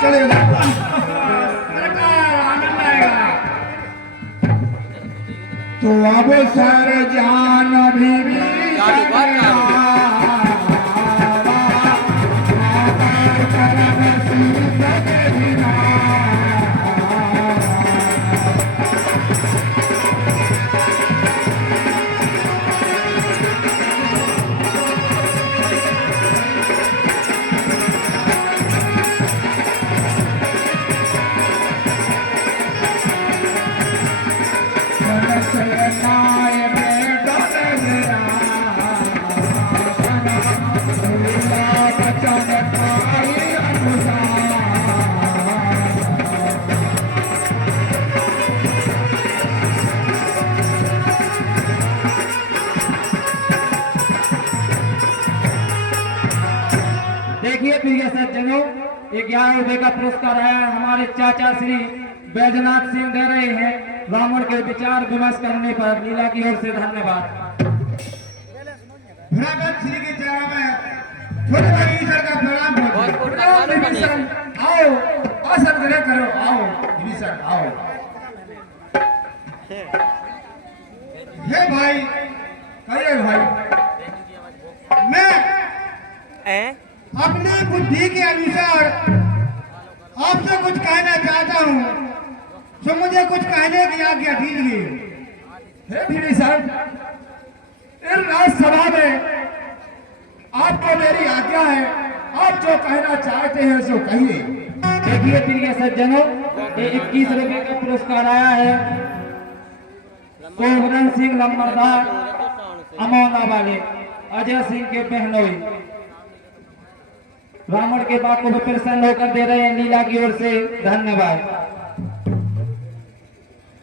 चलेगा सरकार, आनंद आएगा। तो अब सर जान भी देखिए प्रिय सज्जनों, 11 रुपए का पुरस्कार आया हमारे चाचा श्री बैजनाथ सिंह दे रहे हैं। ब्राह्मण के विचार विमर्श करने पर लीला की ओर से धन्यवाद। श्री के चरण में छोटे भाई सर का प्रणाम आओ आसन ग्रहण करो, आओ विभीषण आओ। हे भाई, कहिए भाई, मैं अपनी बुद्धि के अनुसार आपसे कुछ कहना चाहता हूँ, तो मुझे कुछ कहने की आज्ञा दीजिए। हे विभीषण, इस राज्यसभा में आपको मेरी आज्ञा है, आप जो कहना चाहते हैं सो कहिए। देखिए प्रिय सज्जनों, ये 21 रुपए का पुरस्कार आया है सोहरन सिंह लम्बरदार अमौला वाले अजय सिंह के बहनोई। ब्राह्मण के बात को प्रसन्न होकर दे रहे हैं लीला की ओर से धन्यवाद।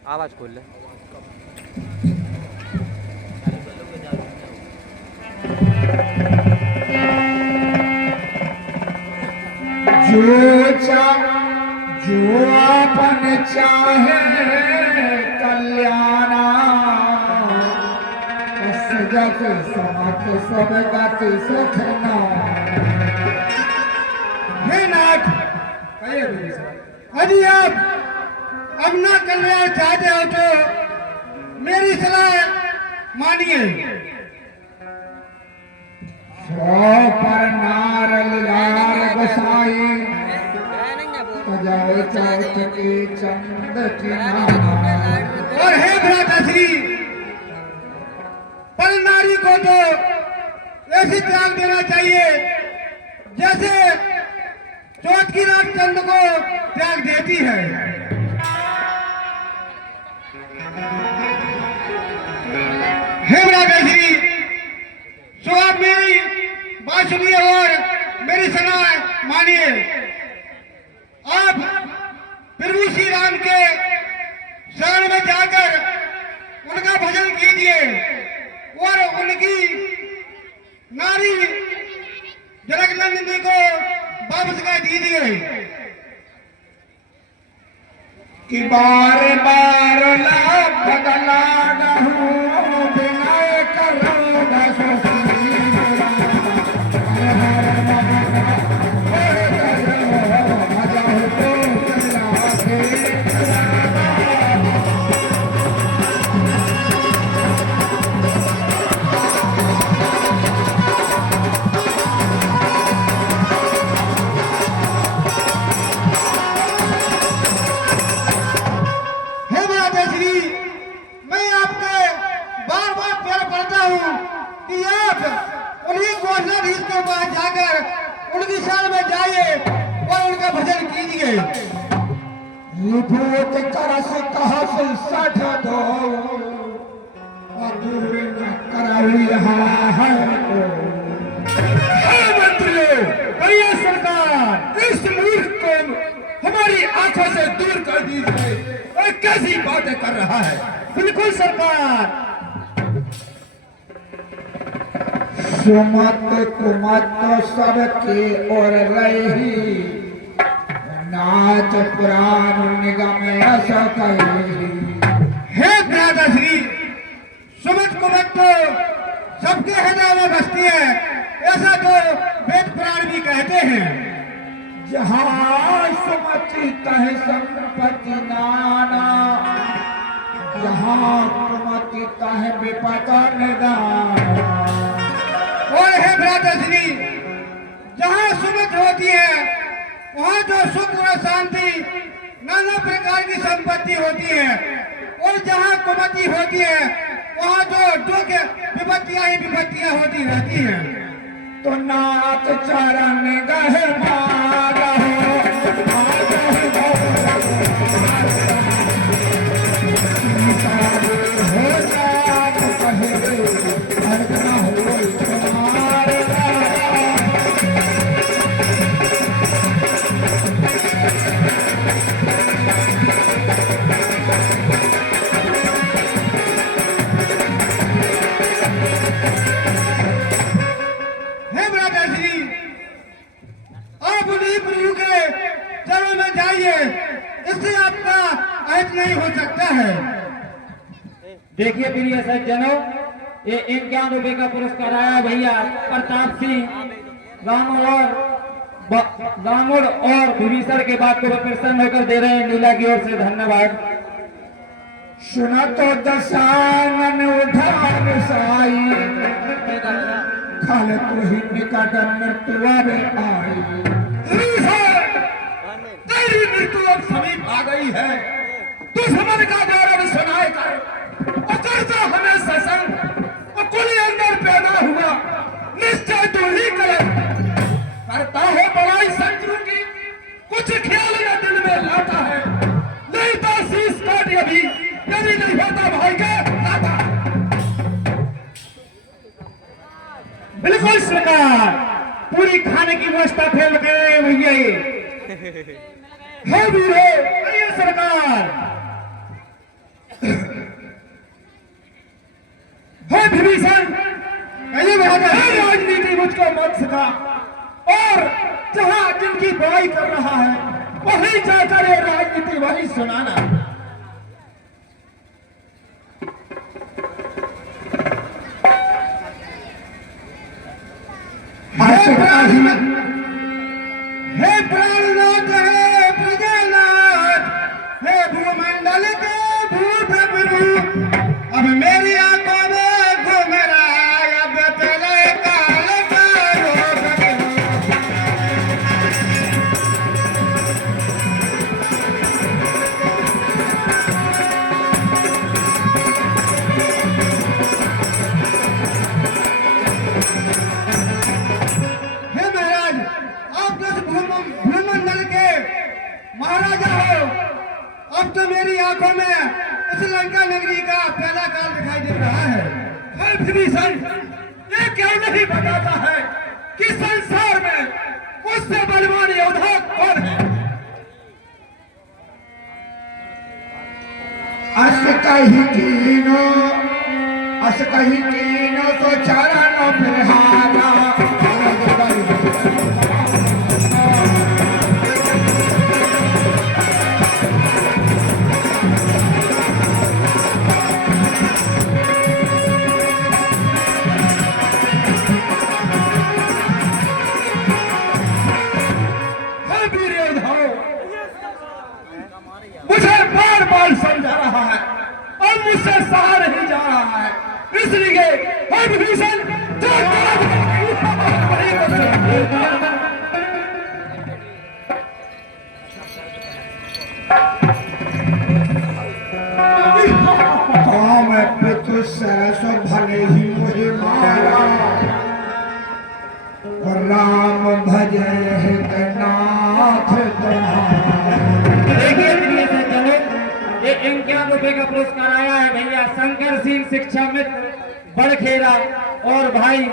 आवाज खोल ले। जो आपन चाहे कल्याणा, सजत समत सब गत सुख ना। हे नाथ, यदि आप अपना कल्याण चाहते हो तो मेरी सलाह मानिए। सौ पर नारल लाल गोसाई, चौथ के चंद और हे भ्राताश्री, पर नारी को तो ऐसी त्याग देना चाहिए जैसे चौथ की रात चंद को त्याग देती है। हे भ्राताश्री, सो आप मेरी बात सुनिए और मेरी सलाह मानिए। आप प्रभु श्री राम के शरण में जाकर उनका भजन कीजिए और उनकी नारी जनकनंदिनी को वापस कर दीजिए कि बार बार लाभ बदला विनय करो उनकी शरण में जाइए और उनका भजन कीजिए। भूत करस कहस सठ दो मधुर न करहु यहाँ है। मंत्रियों, भैया सरकार, इस मूर्ख को हमारी आंखों से दूर कर दीजिए। और कैसी बातें कर रहा है। बिल्कुल सरकार। सुमत कुमत सबके और रही, नाच पुराण निगम ऐसा कही। हे भ्राताश्री, सुमत कुमत तो सबके हृदय में बसती है, ऐसा तो वेद पुराण भी कहते हैं। जहाँ सुमति तह संपत्ति नाना, जहाँ कुमति तह विपत निदान। और है भ्राताश्री, जहाँ सुमत होती है वहाँ जो सुख और शांति नाना प्रकार की संपत्ति होती है, और जहाँ कुमति होती है वहाँ जो दुख विपत्तियां ही विपत्तियां होती रहती हैं। तो नाथ चरण गह मारा इससे आपका अहित नहीं हो सकता है। देखिए प्रिय सज्जनों, ये 51 रुपए का पुरस्कार आया भैया प्रताप सिंह रामोड़ और विभीषण के बाद को प्रसन्न होकर दे रहे हैं लीला की ओर से। धन्यवाद। सुना तो दशानन उधार साई, खाले तो ही निकट मृत्यु आई। तेरी मृत्यु अब समीप आ गई है, दुश्मन का गौरव सुनाए कर और करता हमें सत्संग और कुल अंदर पैदा हुआ निश्चय तू ही करे। करता है बड़ाई शत्रु की, कुछ ख्याल या दिल में लाता है, नहीं तो शीश काट अभी यदि नहीं होता भाई का लाता। बिल्कुल सरकार, पूरी खाने की व्यवस्था फैल गए भैया। ये है वीरो, ये सरकार है विभीषण, राजनीति मुझको मत सिखा, और जहां जिनकी बुराई कर रहा है वहीं जाकर ये राजनीति वही सुनाना। हे प्राणनाथ, हे प्रजानाथ, हे भूमंडल के भूप्रभु, अब मेरी आंखों में घूम रहा है अब चले काल का रोग। हे महाराज, आप तो भूमंडल के महाराजा हो, अब तो मेरी आंखों में इस लंका नगरी का पहला काल दिखाई दे रहा है। हे विभीषण, ये क्यों नहीं बताता है कि संसार में उससे बलवान योद्धा कौन है? अस कही कीनो तो चरण बिहारा। मुझे बार बार समझा रहा है और मुझसे सहा नहीं जा रहा है, इसलिए हे विभीषण जो काम पितु सरस भले ही मुझे मारा, राम भजे हितनाथ तुम्हारा। देखिए प्रिय सज्जनों, ये 51 रुपए का पुरस्कार आया है भैया शंकर सिंह शिक्षा मित्र बड़खेरा और भाई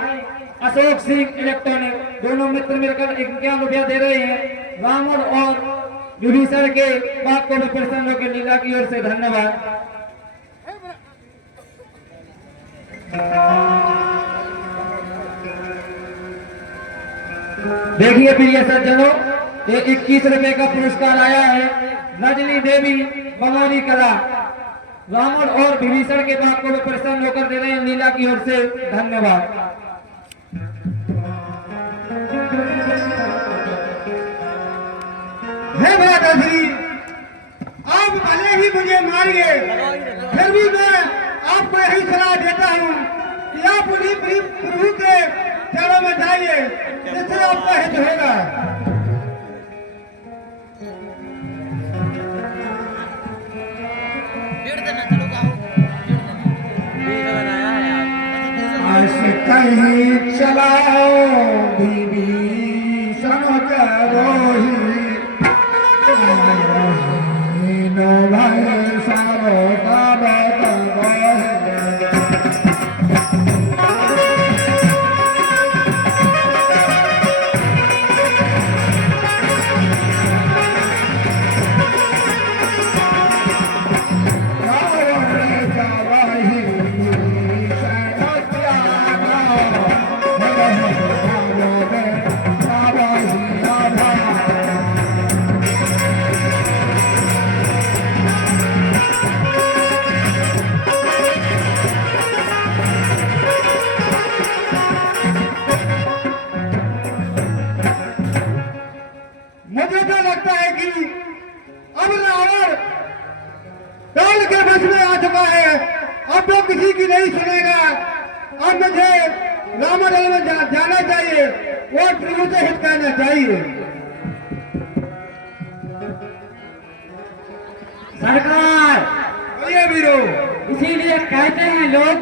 अशोक सिंह इलेक्ट्रॉनिक, दोनों मित्र मिलकर 51 रुपया दे रहे हैं। रावण और विभीषण के बात को भी प्रसन्न होकर लीला की ओर से। धन्यवाद। देखिए प्रिय सज्जनों, ये 21 रुपए का पुरस्कार आया है रजनी देवी बमौरी कला, रावण और विभीषण के बात को भी प्रसन्न होकर दे रहे हैं लीला की ओर से। धन्यवाद। हे भ्राताश्री, आप भले ही मुझे मारिए, फिर भी मैं आपको यही सलाह देता हूँ कि आप उन्हीं प्रभु के चरणों में जाइए, जिससे आपका हित होगा। कहीं चलाओ विभीषण करोहि नो भय सब तब तब मुझे तो लगता है कि अब रावण काल के बस में आ चुका है। अब तो किसी की नहीं सुनेगा। अब मुझे रामदल में जाना चाहिए और प्रभु से हित करना चाहिए। सरकार, ये वीरो, इसीलिए कहते हैं लोग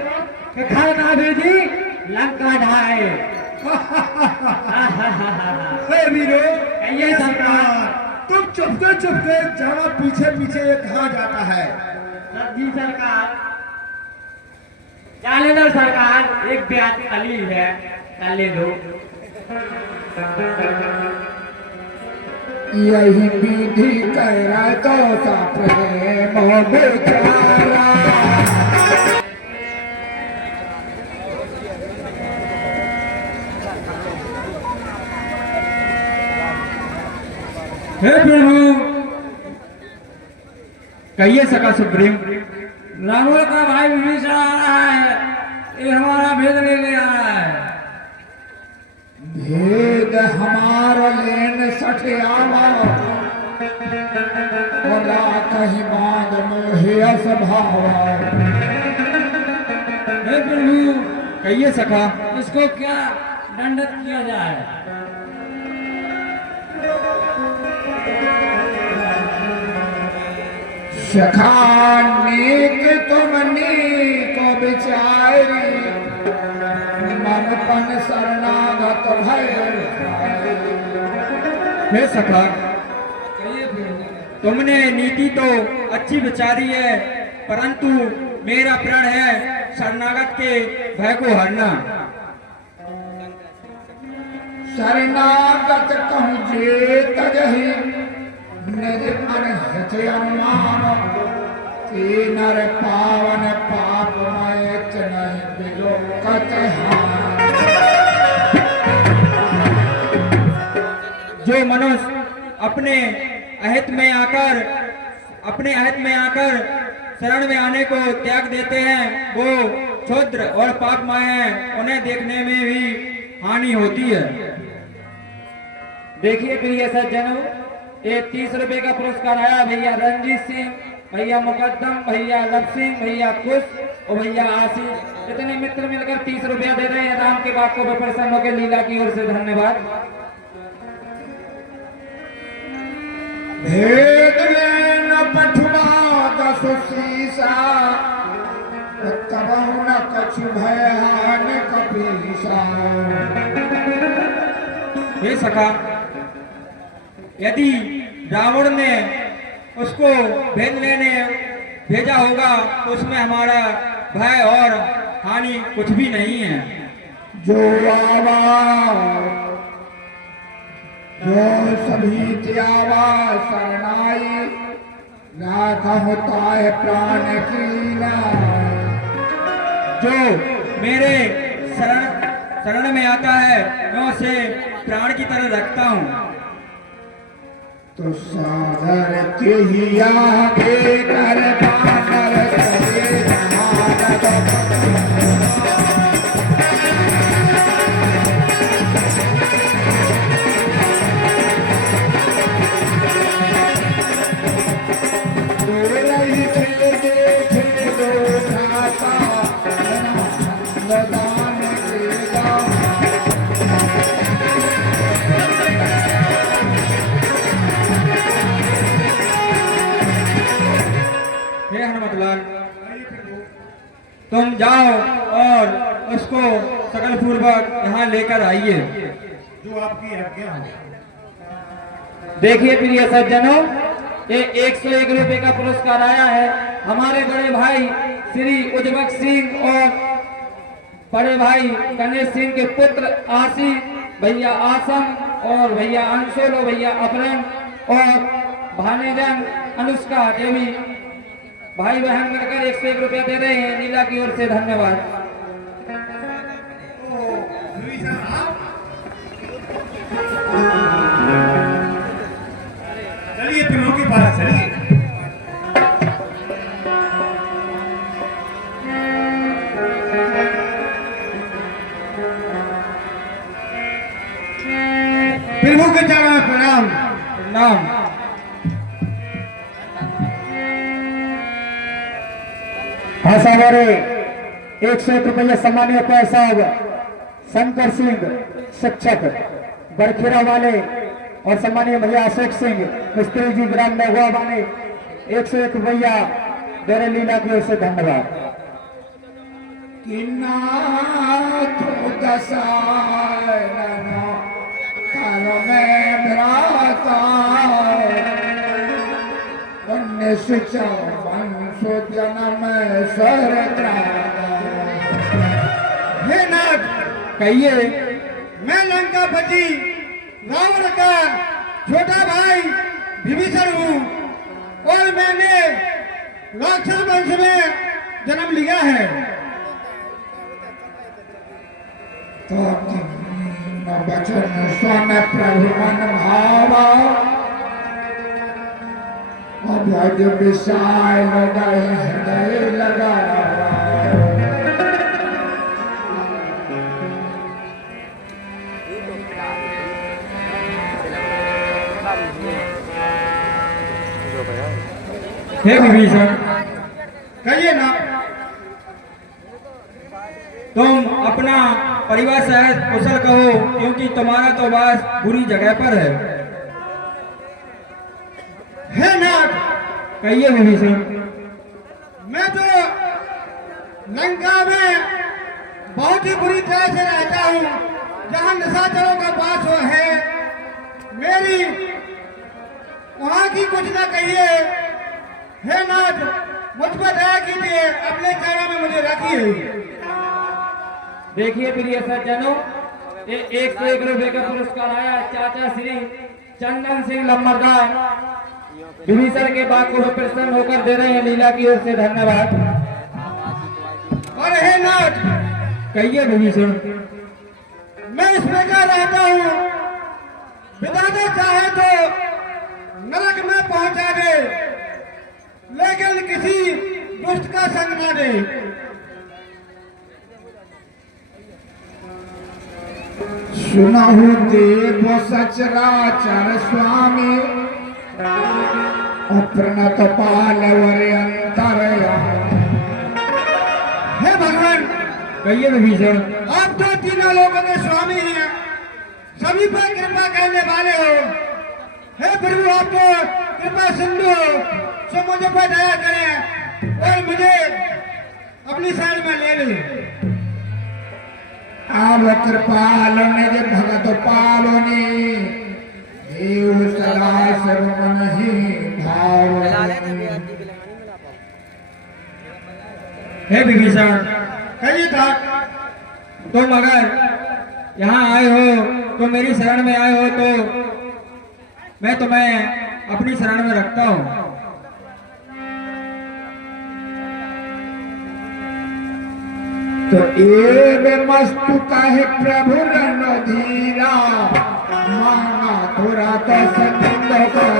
कि घर का बेटी लंका ढाए। हे वीरो, ये सरकार, तुम चुपके चुपके जाना पीछे पीछे ये कहाँ जाता है? जी सरकार, जाने दो सरकार, एक ब्याज कली है, कर ले दो। यही विधि कह तो प्रेम बेचारा। हे प्रभु, कहिए सका सुप्रीम। रावण का भाई विभीषण आ रहा है, ये हमारा भेद लेने आ रहा है। भेद हमारा लेन सठियावा बोला कहीं बांध मोहे असभावा। हे प्रभु, कहिए सका, इसको क्या दंडित किया जाए? सखाने तुमने को बिचारी मन पन शरणागत भय। हे सखा, तुमने नीति तो अच्छी विचारी है, परंतु मेरा प्रण है शरणागत के भय को हरना। शरणागत कहूँ जे तजहि निज अनहित अनुमान। नर पावन पाप मय नहीं बिलोकत हार। जो मनुष्य अपने अहित में आकर शरण में आने को त्याग देते हैं, वो क्षुद्र और पापमय हैं, उन्हें देखने में भी हानि होती है। देखिए प्रिय सज्जनों, ये 30 रुपए का पुरस्कार आया भैया रंजीत सिंह, भैया मुकद्दम, भैया लब सिंह, भैया कुश और भैया आशीष। इतने मित्र मिलकर 30 रुपया दे रहे हैं। राम के बात को प्रसन्न होकर लीला की ओर से धन्यवाद। भेद लेन पठवा दस शीसा तब न कछु भयान कपीसा। हे सखा, यदि रावण ने उसको भेद लेने भेजा होगा तो उसमें हमारा भय और हानि कुछ भी नहीं है। जो आवा जो सभी त्यावा शरणाई राख होता है प्राण की नाई। जो मेरे शरण में आता है मैं उसे प्राण की तरह रखता हूँ। तो सागर के ही आगे कर बानर करे तुम जाओ और उसको सकल पूर्वक यहाँ लेकर आइए। जो आपकी आज्ञा हो। देखिए प्रिय सज्जनों, ये 101 रुपए का पुरस्कार आया है हमारे बड़े भाई श्री उज्जवल सिंह और बड़े भाई गणेश सिंह के पुत्र आशीष भैया आसम और भैया अंशोलो भैया अपरन और भानेजन अनुष्का देवी भाई बहन मिलकर 101 रुपया दे रहे हैं। लीला की ओर से धन्यवाद। चलिए प्रभु की बात चलिए। प्रभु के चरणों में प्रणाम। प्रणाम। हाँ हमारे 101 रुपये सम्मानीय पैसा साहब शंकर सिंह शिक्षक बरखेरा वाले और सम्मानीय भैया अशोक सिंह मिस्त्री जी ग्राम नगवा वाले 101 रुपया डेरे लीला की ओर से धन्यवाद। जन्म सर हे नाथ कहिए। मैं लंकापति रावण का छोटा भाई विभीषण हूँ और मैंने राक्षस वंश में जन्म लिया है। तो वचन स्वामी प्रभु मन भावा अभ्याज विशाल हृदय लगा। हे विभीषण कहिए ना। तुम अपना परिवार सहित कुशल कहो क्योंकि तुम्हारा तो वास बुरी जगह पर है। हे नाथ कहिए विभीषण। मैं तो लंका में बहुत ही बुरी तरह से रहता हूँ जहाँ निशाचरों का वास हो है। मेरी वहाँ की कुछ ना कहिए। हे नाथ मुझ पर दया कीजिए, अपने चरणों में मुझे रखिए। देखिए प्रिय सज्जनों, ये 101 रुपए का पुरस्कार आया चाचा श्री चंदन सिंह लम्बरदार विभीषण के बात को प्रसन्न होकर दे रहे हैं। लीला की ओर से धन्यवाद। और हे नाथ कहिए विभीषण। मैं इस प्रकार रहता हूँ, बिताना चाहे तो नरक में पहुंचा दे लेकिन किसी दुष्ट का संग न दे। सुनाहु देव सचराचर स्वामी अप्रणत पालवर अंतरया। हे भगवान कहिए विभीषण। आप तो तीनों लोगों के स्वामी हैं, सभी पर कृपा करने वाले हो। हे प्रभु आप तो कृपा सिंधु हो, सो मुझे पर दया करें और मुझे अपनी शरण में ले ले। आव कृपालो निज भगत पालो ने देव सदा सर्व मन ही भाव। हे विभीषण कहिए था। तुम अगर यहाँ आए हो तो मेरी शरण में आए हो तो मैं तुम्हें अपनी शरण में रखता हूँ। तो एक मस्तु कहे प्रभु रणधीरा मांगा थोड़ा तो संग कर।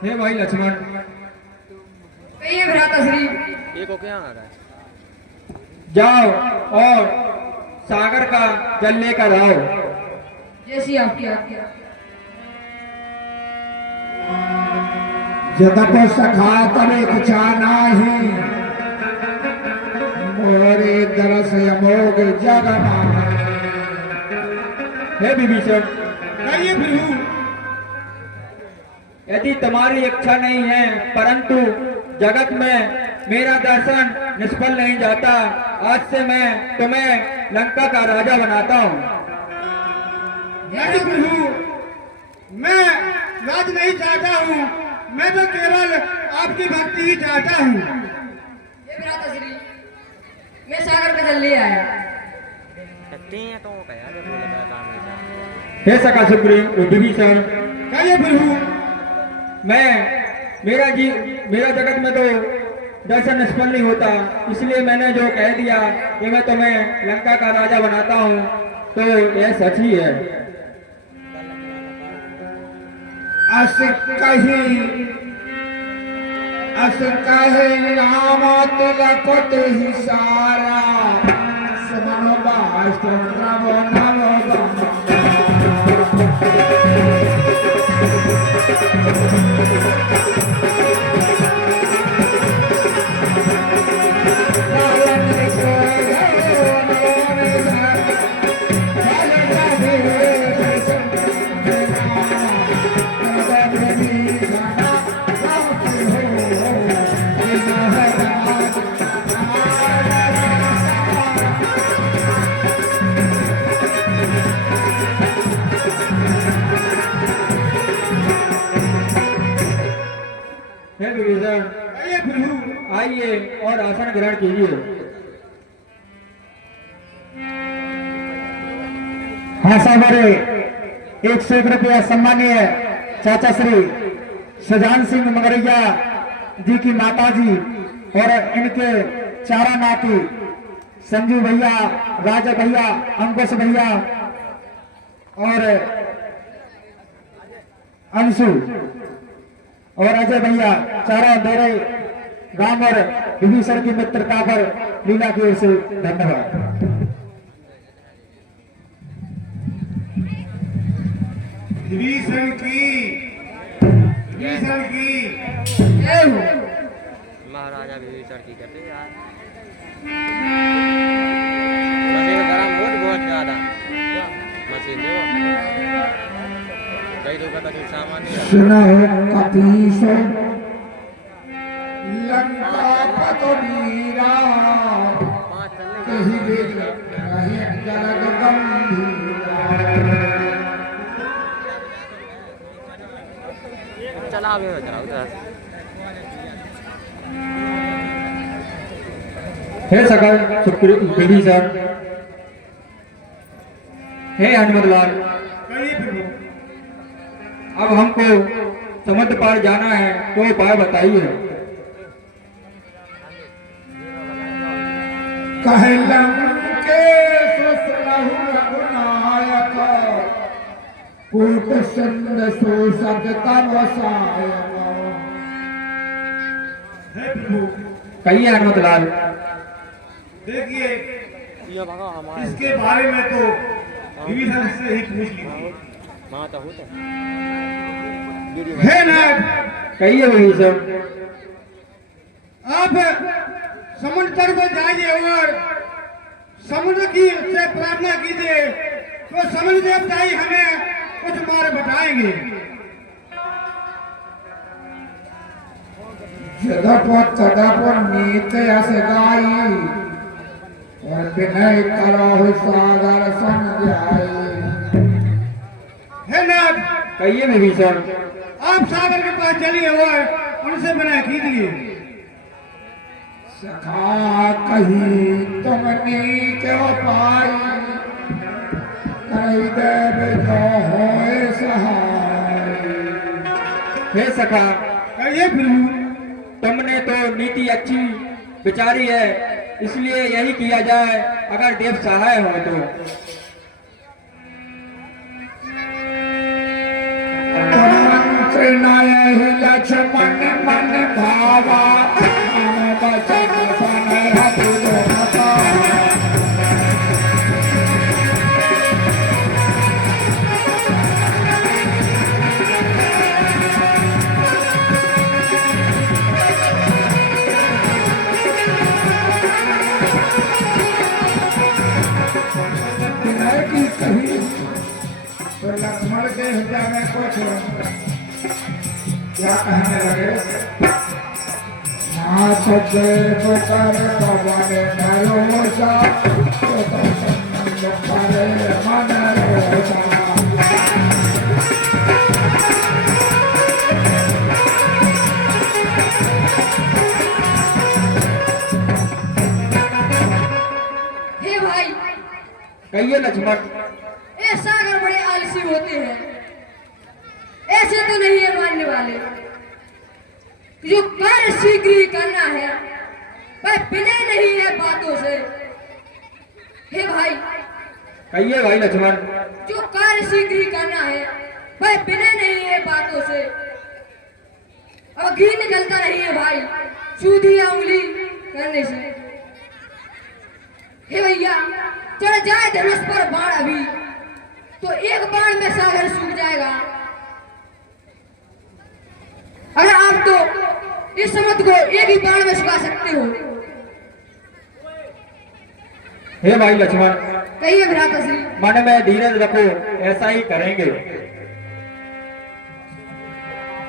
हे भाई लक्ष्मण। कहिए भ्राताश्री। एक क्या आ रहा है। जाओ और सागर का जल लेकर आओ। जैसी आपकी आज्ञा। जगत सखा तब इच्छा नाही मोरे दरस अमोघ जग हे विभीषण, कहिए प्रभु। यदि तुम्हारी इच्छा नहीं है परंतु जगत में मेरा दर्शन निष्फल नहीं जाता, आज से मैं तुम्हें लंका का राजा बनाता हूँ। नहीं प्रभु, मैं राज नहीं चाहता हूँ, मैं तो केवल आपकी भक्ति ही चाहता हूँ। हे भ्राताश्री, मैं सागर का जल ले आया। हे सका सुग्रीव विभीषण, कहिए प्रभु। मेरा जगत में तो दर्शन निष्फल नहीं होता, इसलिए मैंने जो कह दिया कि मैं तुम्हें लंका का राजा बनाता हूँ, तो यह सच ही है। अस कहे राम तिलक ही सारा समनो बास्त्र नमो हे विभीषण, कहिए प्रभु। आइए और आसन ग्रहण कीजिए। हाँ साहब, 101 रुपया सम्मानीय चाचा श्री सुजान सिंह मगरैया जी की माता जी और इनके चारा नाती संजू भैया, राजा भैया, अंकुश भैया और अंशु और अजय भैया, चारों मेरे राम और विभीषण की मित्रता पर लीला की ओर से धन्यवाद। विभीषण की महाराजा विभीषण की कहते यार मशीन गरम बहुत ज्यादा मशीन देखो कई लोग का जो सामान सुनो कपीस लंका पतवीरा कहीं भी नहीं जलग गंभीरा चला आवे जरा उधर। हे सकल सुग्रीव विभीषण, हे हनुमतलाल, कहिए प्रभु। अब हमको समुद्र पार जाना है तो उपाय बताइए। कहे लंके सुसलहु रघुनायक कोट संद शोषक तब सायन। हे प्रभु, कहिए हनुमतलाल। देखिए ये भगा हमारे इसके बारे में तो विभीषण से ही पूछ लीजिए। मां तो होता हे नाथ, कहिए विभीषण। आप समुद्र तट पर जाइए और समुद्र की से प्रार्थना कीजिए तो समुद्र देवता ही हमें कुछ मार्ग बताएंगे। जदप तदप नीत यस गाई और विनय करो सागर समझाई। हे नाथ, कहिए विभीषण। आप सागर के पास चलिए और उनसे विनय कीजिए। सखा कही तुमने क्यों पाई कही देव जो होए सहाय। हे सखा, कहिए प्रभु। तुमने तो नीति अच्छी विचारी है, इसलिए यही किया जाए अगर देव सहाय हो तो। मंत्र नय लक्ष्मण मन भावा बचन सन हतु तो लक्ष्मण के हृदय में कुछ क्या कहने लगे? नाथ देव कर पवन भरोसा, तो संग करे मन रोसा। हे भाई, कहिए लक्ष्मण। ये सागर बड़े आलसी होते हैं, ऐसे तो नहीं है मानने वाले। जो कार्य शीघ्र ही करना है वह विनय नहीं है बातों से। हे भाई, कहिए भाई लक्ष्मण। जो कार्य शीघ्र ही करना है वह विनय नहीं है बातों से। और घी निकलता नहीं है भाई सीधी उंगली करने से। हे भैया, चढ़ जाए धनुष पर बाण अभी तो एक बाण में सागर सूख जाएगा। अगर आप तो इस समुद्र को एक ही बाण में सुखा सकते हो। हे भाई लक्ष्मण, कहिए भ्राताश्री। मन में धीरज रखो, ऐसा ही करेंगे।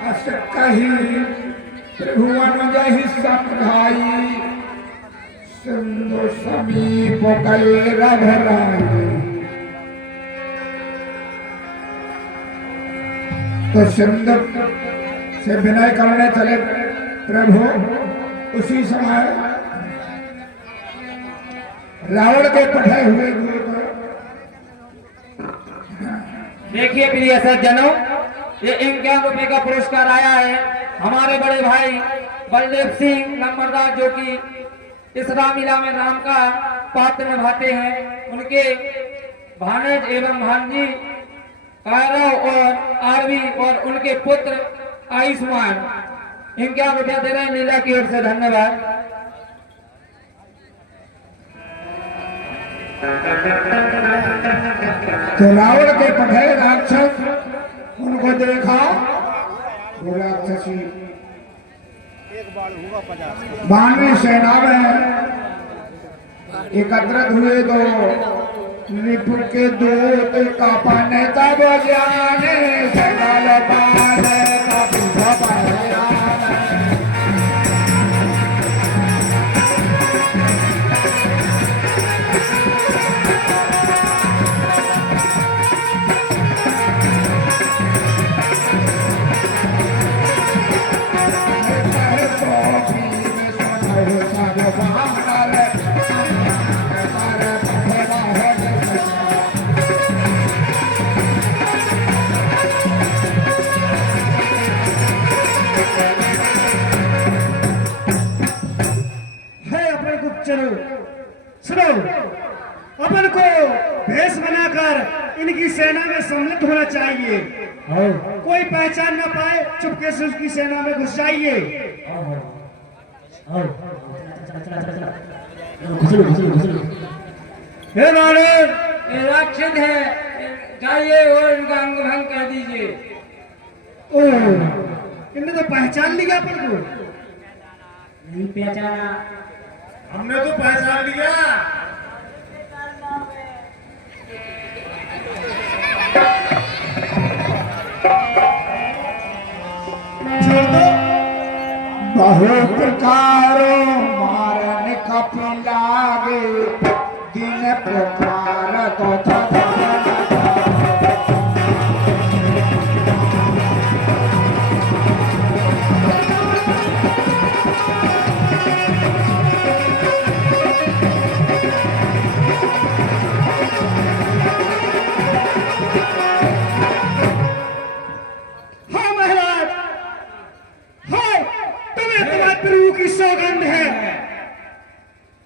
अस कही त्रिभुवन जहि समझाई, सिंधु समीप गए रघुराई। तो सिंधु से विनय करने चले प्रभु। उसी समय रावण के पढ़े हुए देखिए प्रिय सज्जनों, ये 51 रुपए का पुरस्कार आया है हमारे बड़े भाई बलदेव सिंह नंबरदार, जो कि इस रामलीला में राम का पात्र निभाते हैं। उनके भानज एवं भांजी कायरव और आरवी और उनके पुत्र आयुष्मान 51 रुपया दे रहे हैं लीला की ओर से। धन्यवाद। तो रावण के पढ़े राक्षस उनको देखा, वो राक्षसी बानवी सेना में एकत्रित हुए। तो रिपु के दूत का पाने तब जाने, सगल पाने तब जाने। चलो सुनो, अपन को भेष बनाकर इनकी सेना में सम्मिलित होना चाहिए। कोई पहचान न पाए, चुपके से उसकी सेना में घुस जाइए। हे महाराज, ये राक्षस है, जाइए और इनका अंग भंग कर दीजिए। ओह, इनने तो पहचान लिया अपन को। नहीं पहचाना, हमने तो पहचान लिया। छोड़ दो। बहुत प्रकारों मारन कप लागे, दिन प्रकार तो था। सौगंध है,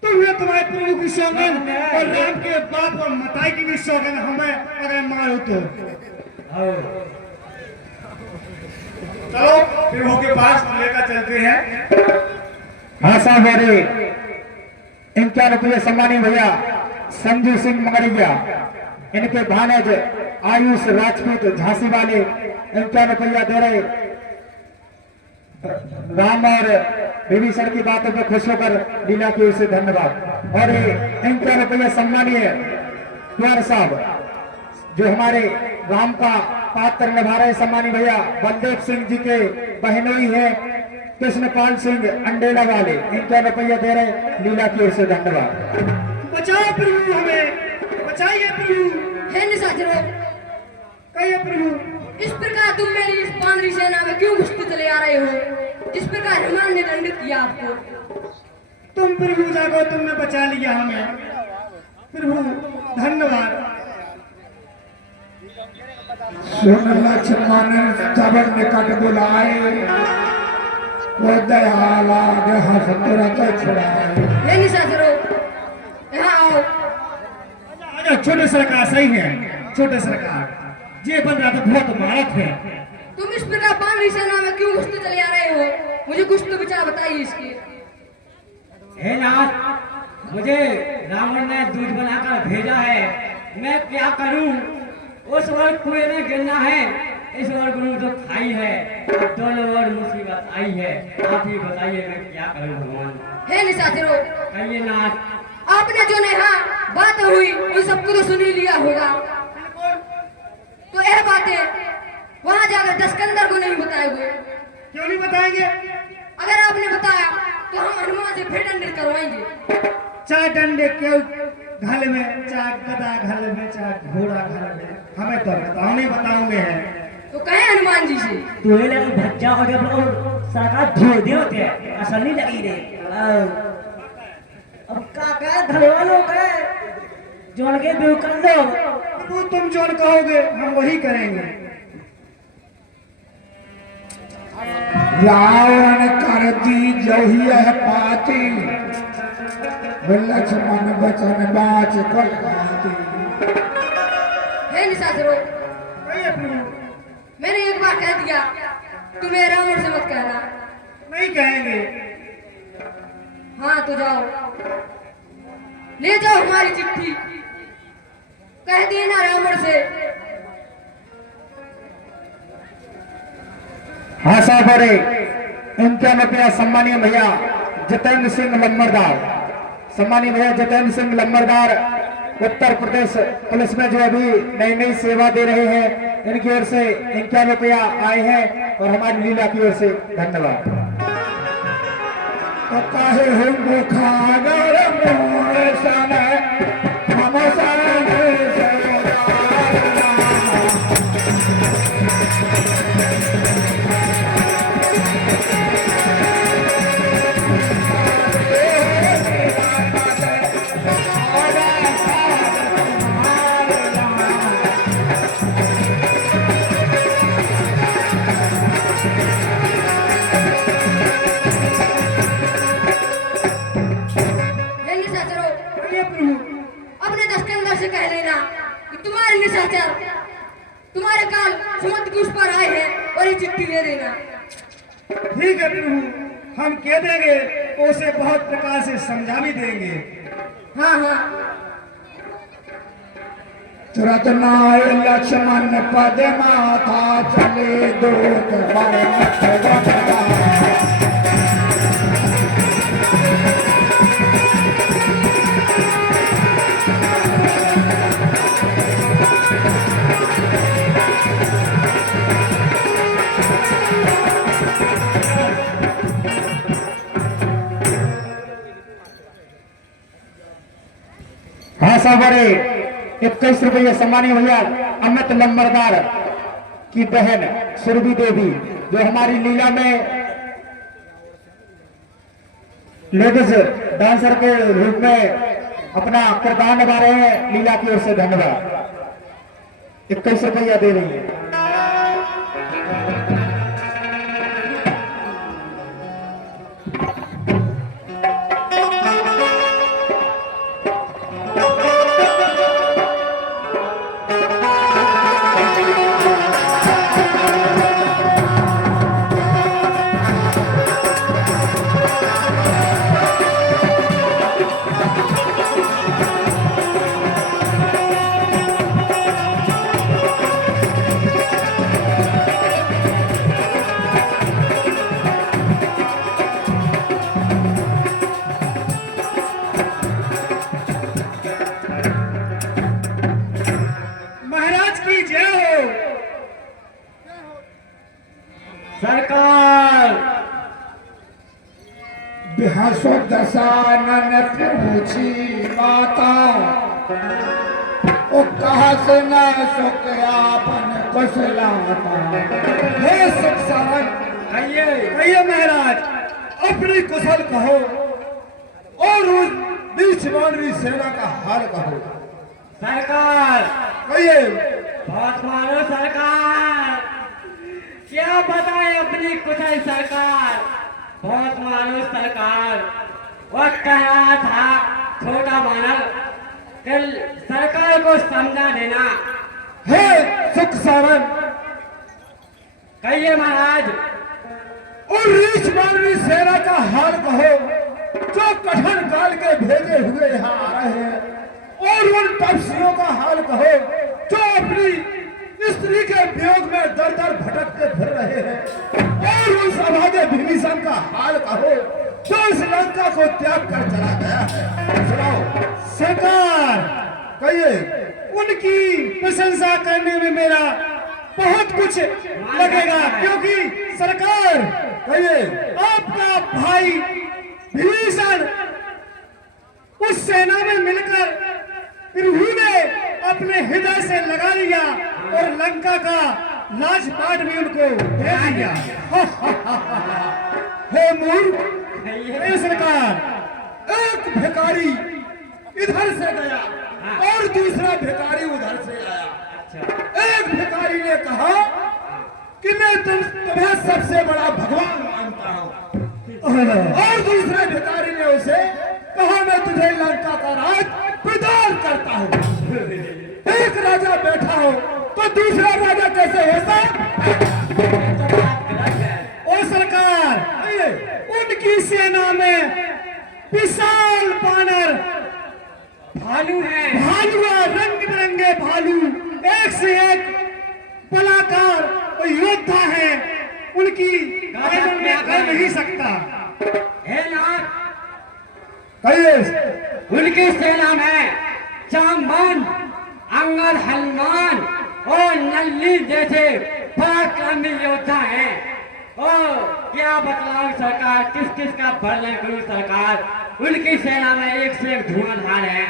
तुम्हें तुम्हारे प्रभु की सौगंध और राम के बाप और मताई की भी सौगंध हमें अगर मारो तो। चलो प्रभु के पास लेकर चलते हैं। हाँ साहब, अरे 51 रुपये सम्मानी भैया संजू सिंह मगरिया, इनके भानज आयुष राजपूत झांसी वाले 51 रुपया दे रहे। राम और विभीषण की बातों पर खुश होकर लीला की ओर से धन्यवाद। और ये 51 रुपया सम्मानीय कुंवर साहब जो हमारे राम का पात्र निभा रहे सम्मानी भैया बलदेव सिंह जी के बहनोई है कृष्णपाल सिंह अंडेला वाले, इनका रुपया दे रहे लीला की ओर से धन्यवाद। बचाओ प्रभु, हमें बचाइए प्रभु, हे निशाचरों, कहिए प्रभु। इस प्रकार तुम मेरी इस पांडवी सेना में क्यों घुसते चले आ रहे हो, जिस प्रकार हनुमान ने दंडित किया आपको। तुम प्रभु जागो, तुमने बचा लिया हमें प्रभु, धन्यवाद। सुन लक्ष्मण जबर निकट बुलाए, वो दयाला हंस तुरंत छुड़ाए। हे निशाचरों, यहाँ आओ। आजा, छोटे सरकार सही है, छोटे सरकार ये बन रहा तो बहुत मारक है। तुम इस प्रकार पांडवी सेना में क्यों घुसते चले आ रहे हो, मुझे कुछ तो विचार बताइए इसके। हे नाथ, मुझे रावण ने दूध बनाकर भेजा है, मैं क्या करूं? उस वर्ग कुएं में गिरना है, इस वर्ग गुरु तो खाई है, अब दोनों ओर मुसीबत आई है, आप ही बताइए मैं क्या करूं भगवान। हे निशाचरों, कहिए नाथ। आपने जो नेहा बात हुई उन सबको तो सुन ही लिया होगा, तो यह बातें वहां जाकर दस्कंदर को नहीं बताओगे? क्यों नहीं बताएंगे? अगर आपने बताया तो हम हनुमान से फिर दंडित करवाएंगे। चार डंडे क्यों घाले में, चार गदा घाले में, चार घोड़ा घाले में, हमें तो बताओ नहीं बताओगे हैं। तो कहे हनुमान जी से तो ये लगे भज्जा हो जब और सरकार धो दे होते हैं, असल नहीं लगी रे। अब का कहे धनवानों के जोड़ के बेवकूफ लो। प्रभु तुम जो कहोगे हम वही करेंगे। रावण कर दी जही है पाती, लक्ष्मण बचन बाच कर पाती। हे निशाचरों, कहिए प्रभु। मैंने एक बार कह दिया, तुम्हें रावण से मत कहना। नहीं कहेंगे। हाँ तो जाओ, ले जाओ हमारी चिट्ठी, कह देना रावण से। हाँ साहब, अरे इनके रुपया सम्मानीय भैया जितेंद्र सिंह लम्बरदार, सम्मानीय भैया जितेंद्र सिंह लम्बरदार उत्तर प्रदेश पुलिस में जो अभी नई नई सेवा दे रहे हैं, इनकी ओर से इनका रुपया आए हैं और हमारी लीला की ओर से धन्यवाद। तो काहे हो खागर मोर सन हम सन से अपने दस्कंदर से कह लेना कि तुम्हारे निशाचर तुम्हारे काल समुद्र के उस पर आए हैं और ये चिट्ठी दे देना। ठीक है प्रभु, हम कह देंगे, उसे बहुत प्रकार से समझा भी देंगे। हाँ हाँ, तुरंत नाय लक्ष्मण पद माथा चले दूत हाँ साहब, अरे 21 रुपये सम्मानीय भैया अमित लम्बरदार की बहन सुरभि देवी, जो हमारी लीला में लेडीज डांसर के रूप में अपना किरदार निभा रहे हैं, लीला की ओर से धन्यवाद। 21 रुपया दे रही है। सरकार बिहासो दशानन पूछी माता ओ कहा से न सुखयापन कुशलाता। हे सुख सावन कहिए कहिए महाराज, अपनी कुशल कहो और उस बीच बानरी सेना का हाल कहो। सरकार कहिए। बहुत मारो सरकार, क्या बताए अपनी कुशल सरकार, बहुत मारो सरकार। वो कह रहा था छोटा बानर कल सरकार को समझा देना। हे सुख सावन, कहिए महाराज। और रीछ बानरी सेना का हाल कहो जो कठिन काल के भेजे हुए यहाँ आ रहे हैं। और उन तपस्वियों का हाल कहो जो अपनी स्त्री के वियोग में दर दर भटकते फिर रहे हैं। और उस अभागे विभीषण का हाल कहो जो इस लंका को त्याग कर चला गया है। सुनाओ सरकार। कहिए। उनकी प्रशंसा करने में मेरा बहुत कुछ लगेगा, क्योंकि सरकार कहिए आपका भाई विभीषण उस सेना में मिलकर फिर उन्होंने अपने हृदय से लगा लिया और लंका का राजपाट भी उनको दे दिया। हे मूर्ख, हे सरकार, एक भिखारी इधर से गया और दूसरा भिखारी उधर से आया। एक भिखारी ने कहा कि मैं तुम्हें सबसे बड़ा भगवान मानता हूँ और दूसरे भिखारी ने उसे कहा मैं तुझे लंका का राज प्रदान करता हूँ। एक राजा बैठा हो तो दूसरा राजा कैसे होता? ओ सरकार, उनकी सेना में विशाल बानर भालू है, भालू रंग बिरंगे भालू, एक से एक कलाकार और योद्धा है। उनकी गर्दन में कर नहीं सकता। हे नाथ, कहिए। उनकी सेना में जामवन, अंगद, हनुमान और नल्ली जैसे पराक्रमी योद्धा हैं। और क्या बतलाऊं सरकार, किस किस का वर्णन करूं सरकार। उनकी सेना में एक से एक धुआंधार है।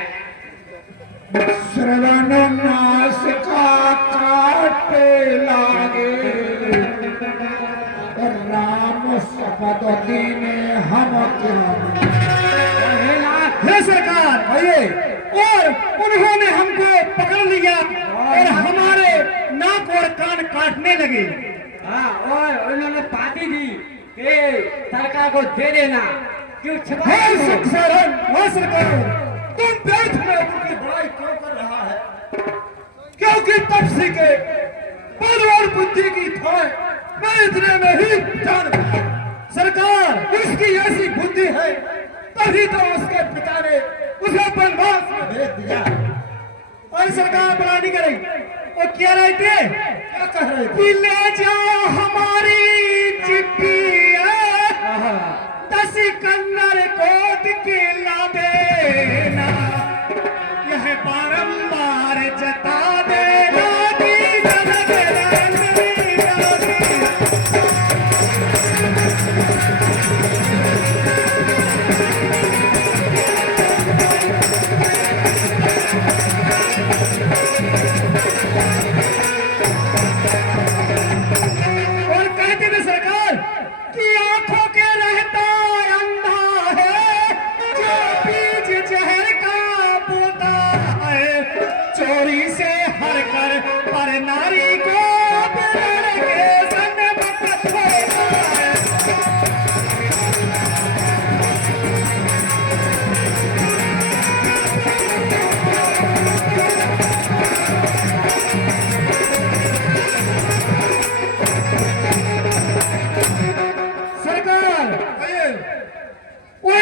श्रवण नासिका काटे लागे राम शपथ दीने हम क्या। हे सरकार, भैये, और उन्होंने हमको पकड़ लिया और हमारे नाक और कान काटने लगे। हाँ, और उन्होंने पार्टी दी कि सरकार को दे देना, क्यों छिपा। हे सुख सारण, हे सरकार, तुम व्यर्थ में उनकी बड़ाई क्यों कर रहा है? क्योंकि तपसी के बल और बुद्धि की थाह मैं इतने में ही जान गया। सरकार, उसकी ऐसी बुद्धि है तभी तो उसके पिता ने उसे वनवास में भेज दिया। और सरकार बड़ा नहीं करी। और क्या रहे थे? क्या कह रहे थे? ले जाओ हमारी चिट्ठी दस कन्नर कोट के ला देना, यह बारंबार जता देना।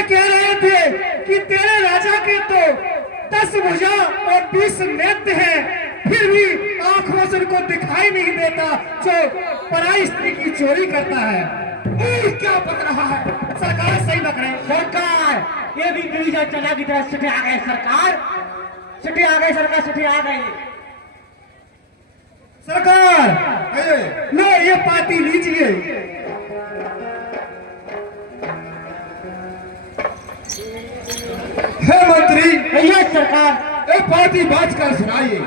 कह रहे थे कि तेरे राजा के तो 10 भुजा और 20 नेत्र हैं, फिर भी आंखों से उनको दिखाई नहीं देता जो पराई स्त्री की चोरी करता है। क्या बक रहा है? सरकार सही बक रहे हैं। सरकार, ये भी विभीषण चला की तरह सिटी आ गए सरकार, सिटी आ गई सरकार, सिटी आ गई। सरकार लो ये पार्टी लीजिए कहिए सरकार। एक पार्टी बाज कर सुनाइए।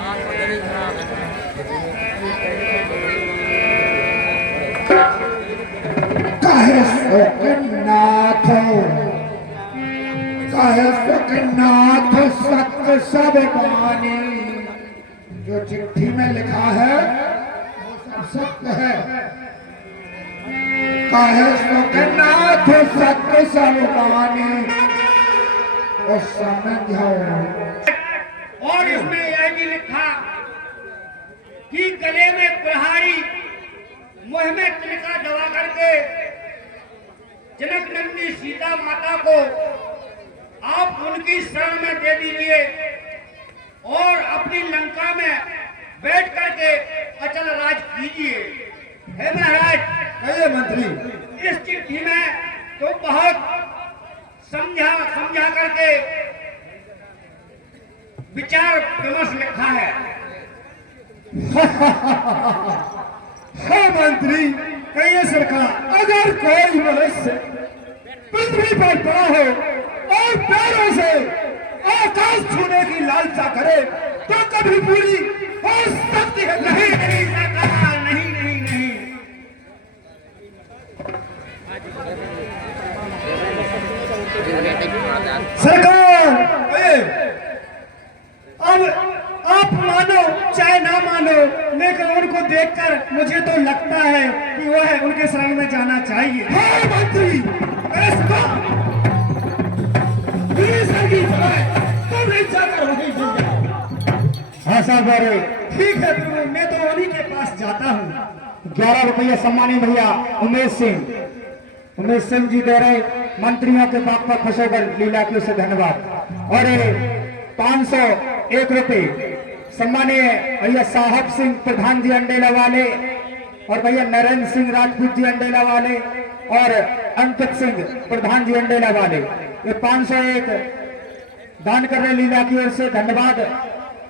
आपको गली खराब है। काहे शोकनाथ सत्य सब मानी। जो चिट्ठी में लिखा है वो सब सत्य है। काहे शोकनाथ सत्य सब मानी और समझो। और इसमें यह भी लिखा कि गले में कुल्हाड़ी मुंह में तिनका दबा करके जनक नंदी सीता माता को आप उनकी शरण में दे दीजिए और अपनी लंका में बैठ करके अचल राज कीजिए। हे महाराज, कहिए मंत्री। इस चिट्ठी में तो बहुत समझा करके विचार विमर्श लिखा है। हाँ मंत्री, कहिए सरकार। अगर कोई मनुष्य पृथ्वी पर पड़ा हो और पैरों से आकाश छूने की लालसा करे तो कभी पूरी हो सकती है। नहीं नहीं सरकार, नहीं नहीं नहीं। सरकार, अब आप मानो चाहे ना मानो, लेकिन उनको देखकर मुझे तो लगता है कि वह उनके शरण में जाना चाहिए। हाँ मंत्री, हाँ साहब, ठीक है, फिर मैं तो उन्हीं के पास जाता हूँ। 11 रुपये सम्मानित भैया उमेश सिंह जी दे रहे मंत्रियों के बाप पर खुश होकर लीला की उसे धन्यवाद। और 501 रुपये सम्मानीय भैया साहब सिंह प्रधान जी अंडेला वाले और भैया नरेंद्र सिंह राजपूत जी अंडेला वाले और अंकित सिंह प्रधान जी अंडेला वाले, ये 501 दान कर रहे लीला की ओर से धन्यवाद।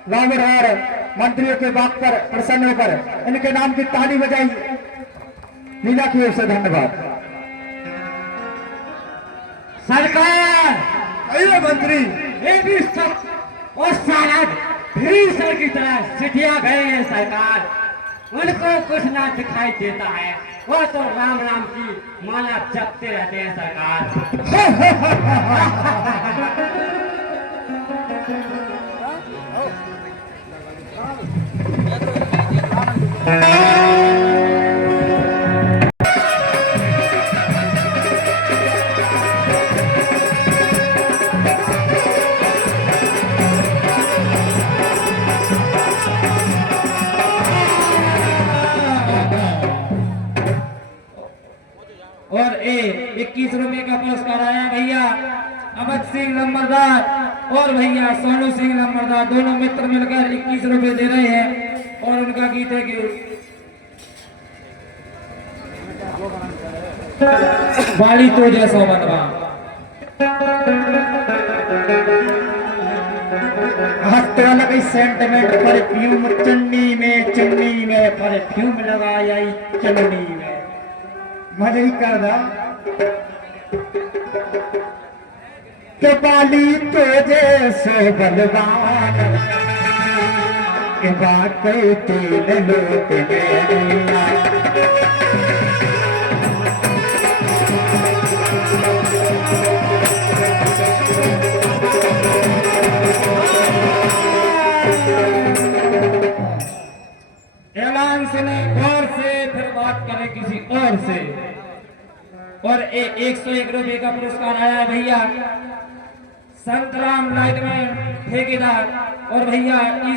रावण और मंत्रियों के बात पर प्रसन्न होकर इनके नाम की ताली बजाई लीला की ओर से धन्यवाद। सरकार, आइए मंत्री। ये भी सब और साला भीषण की तरह सिटिया गए हैं सरकार। उनको कुछ ना दिखाई देता है, वो तो राम राम की माला जपते रहते हैं सरकार। और 21 रुपए का पुरस्कार आया भैया अवध सिंह नंबरदार और भैया सोनू सिंह नंबरदार, दोनों मित्र मिलकर 21 रुपए दे रहे हैं। और उनका गीत है कि बाड़ी तो जैसा बनवा। हफ्ते लगी सेंटिमेंट परफ्यूम चन्नी में परफ्यूम लगाया चन्नी में मजा ही कर दा के बाली तो जैसे बलवान के बात तेल लोक ऐलान सुने और से फिर बात करें किसी और से। और 101 रुपए का पुरस्कार आया है भैया संतराम लाइटमैन ठेकेदार और भैया